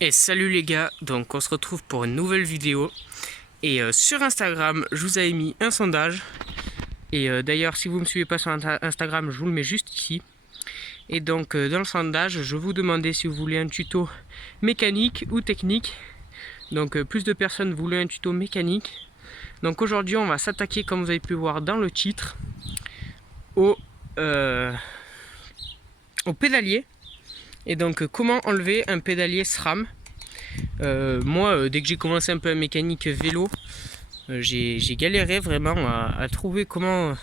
Et salut les gars, donc on se retrouve pour une nouvelle vidéo. Et sur Instagram, je vous avais mis un sondage. Et d'ailleurs, si vous ne me suivez pas sur Instagram, je vous le mets juste ici. Et donc dans le sondage, je vous demandais si vous voulez un tuto mécanique ou technique. Donc plus de personnes voulaient un tuto mécanique. Donc aujourd'hui, on va s'attaquer, comme vous avez pu voir dans le titre, au, euh, au pédalier. Et donc comment enlever un pédalier SRAM. Moi, dès que j'ai commencé un peu la mécanique vélo, j'ai galéré vraiment à trouver comment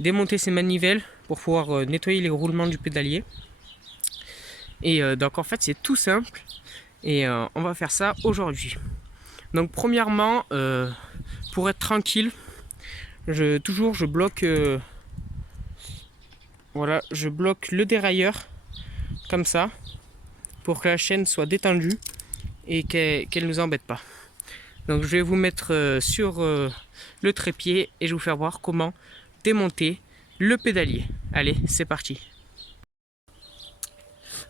démonter ces manivelles pour pouvoir nettoyer les roulements du pédalier. Et donc en fait c'est tout simple et on va faire ça aujourd'hui. Donc premièrement, pour être tranquille, je bloque, voilà, je bloque le dérailleur comme ça pour que la chaîne soit détendue et qu'elle nous embête pas. Donc je vais vous mettre sur le trépied et je vais vous faire voir comment démonter le pédalier. Allez, c'est parti.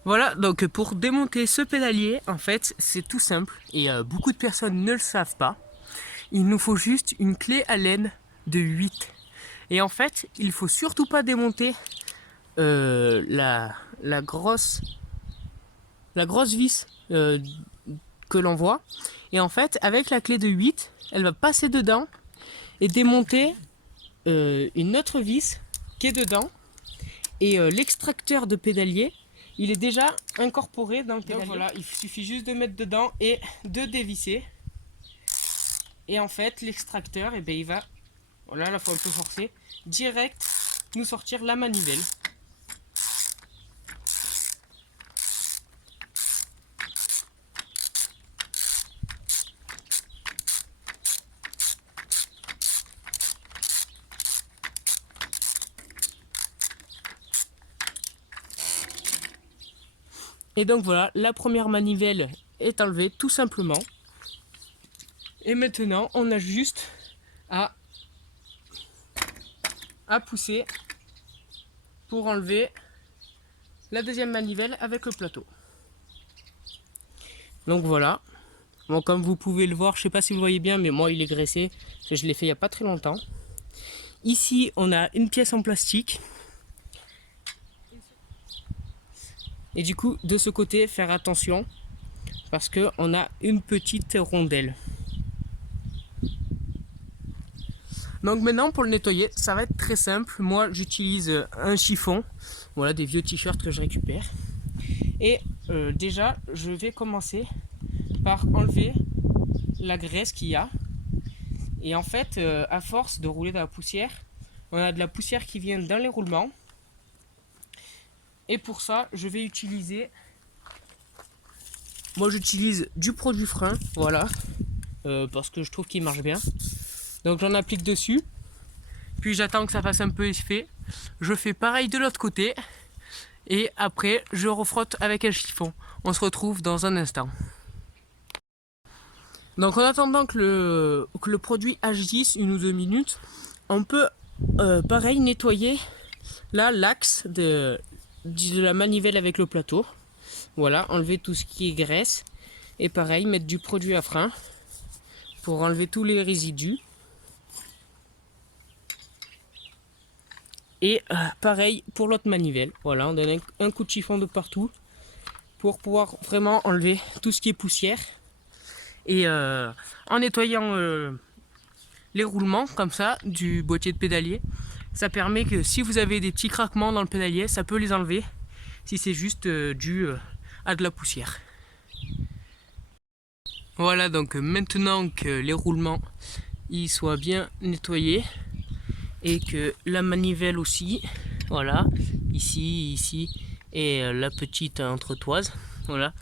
Voilà, donc pour démonter ce pédalier, en fait, c'est tout simple et beaucoup de personnes ne le savent pas. Il nous faut juste une clé Allen de 8. Et en fait, il faut surtout pas démonter la grosse vis que l'on voit. Et en fait, avec la clé de 8, elle va passer dedans et démonter une autre vis qui est dedans. Et l'extracteur de pédalier, il est déjà incorporé dans le pédalier. Donc voilà, il suffit juste de mettre dedans et de dévisser. Et en fait, l'extracteur, eh ben, il va, voilà, là, il faut un peu forcer, direct nous sortir la manivelle. Et donc voilà, la première manivelle est enlevée tout simplement. Et maintenant, on a juste à pousser pour enlever la deuxième manivelle avec le plateau. Donc voilà. Bon, comme vous pouvez le voir, je sais pas si vous le voyez bien, mais moi il est graissé. Je l'ai fait il n'y a pas très longtemps. Ici, on a une pièce en plastique. Et du coup, de ce côté, faire attention parce qu'on a une petite rondelle. Donc maintenant, pour le nettoyer, ça va être très simple. Moi, j'utilise un chiffon. Voilà, des vieux t-shirts que je récupère. Et déjà, je vais commencer par enlever la graisse qu'il y a. Et en fait, à force de rouler dans la poussière, on a de la poussière qui vient dans les roulements. Et pour ça, je vais utiliser... Moi, j'utilise du produit frein, voilà. Parce que je trouve qu'il marche bien. Donc j'en applique dessus. Puis j'attends que ça fasse un peu effet. Je fais pareil de l'autre côté. Et après, je refrotte avec un chiffon. On se retrouve dans un instant. Donc en attendant que le produit agisse 1 ou 2 minutes, on peut pareil nettoyer là l'axe de la manivelle avec le plateau. Voilà, enlever tout ce qui est graisse. Et pareil, mettre du produit à frein pour enlever tous les résidus. Et pareil pour l'autre manivelle. Voilà, on donne un coup de chiffon de partout pour pouvoir vraiment enlever tout ce qui est poussière. Et en nettoyant les roulements comme ça du boîtier de pédalier, ça permet que si vous avez des petits craquements dans le pédalier, ça peut les enlever si c'est juste dû à de la poussière. Voilà, donc maintenant que les roulements ils soient bien nettoyés et que la manivelle aussi, voilà, ici et la petite entretoise, voilà.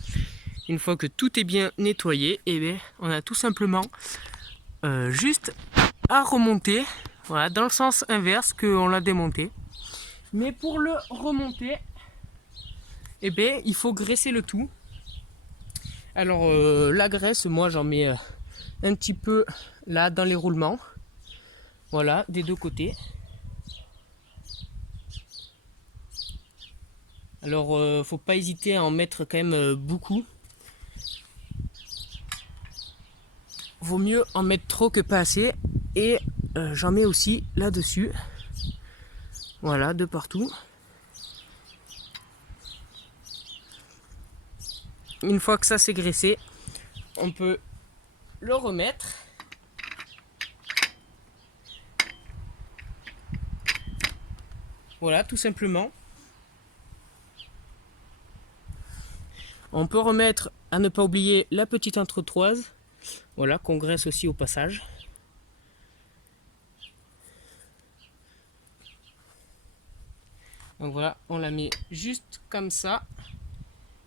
Une fois que tout est bien nettoyé, et bien, on a tout simplement juste à remonter, voilà, dans le sens inverse qu'on l'a démonté. Mais pour le remonter, eh bien, il faut graisser le tout. Alors la graisse, moi j'en mets un petit peu là dans les roulements. Voilà, des deux côtés. Alors faut pas hésiter à en mettre quand même beaucoup. vaut mieux en mettre trop que pas assez. Et j'en mets aussi là-dessus. Voilà, de partout. Une fois que ça c'est graissé, on peut le remettre. Voilà, tout simplement. On peut remettre, à ne pas oublier, la petite entretoise. Voilà, qu'on graisse aussi au passage. Donc voilà, on la met juste comme ça.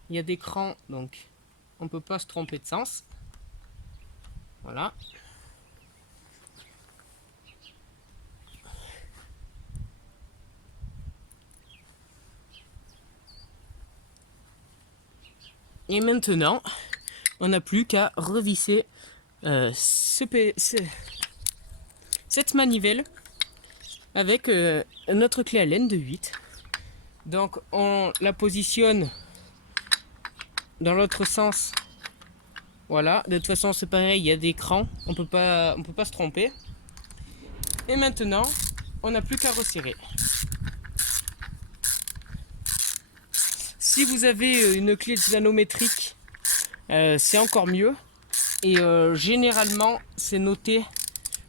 Il y a des crans, donc on ne peut pas se tromper de sens. Voilà. Et maintenant, on n'a plus qu'à revisser cette manivelle avec notre clé Allen de 8. Donc on la positionne dans l'autre sens. Voilà, de toute façon c'est pareil, il y a des crans, on peut pas se tromper. Et maintenant, on n'a plus qu'à resserrer. Si vous avez une clé dynamométrique, c'est encore mieux. Et généralement, c'est noté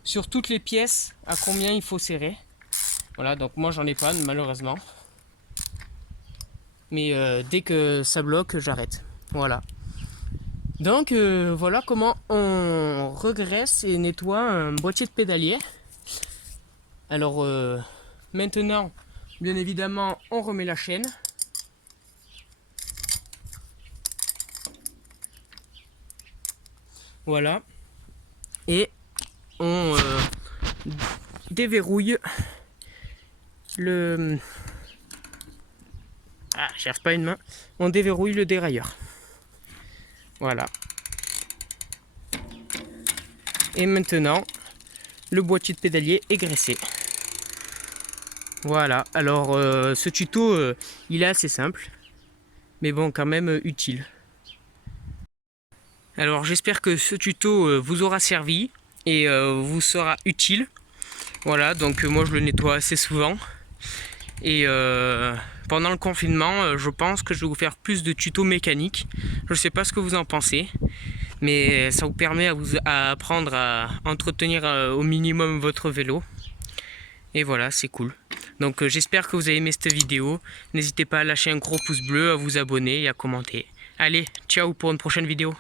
sur toutes les pièces à combien il faut serrer. Voilà, donc moi j'en ai pas malheureusement. Mais dès que ça bloque, j'arrête. Voilà. Donc voilà comment on regraisse et nettoie un boîtier de pédalier. Alors maintenant, bien évidemment, on remet la chaîne. Voilà. Et on déverrouille le... Ah, je cherche pas une main. On déverrouille le dérailleur. Voilà. Et maintenant, le boîtier de pédalier est graissé. Voilà. Alors, ce tuto, il est assez simple. Mais bon, quand même utile. Alors, j'espère que ce tuto vous aura servi et vous sera utile. Voilà, donc moi je le nettoie assez souvent. Et pendant le confinement, je pense que je vais vous faire plus de tutos mécaniques. Je ne sais pas ce que vous en pensez, mais ça vous permet à apprendre à entretenir au minimum votre vélo. Et voilà, c'est cool. Donc j'espère que vous avez aimé cette vidéo. N'hésitez pas à lâcher un gros pouce bleu, à vous abonner et à commenter. Allez, ciao pour une prochaine vidéo.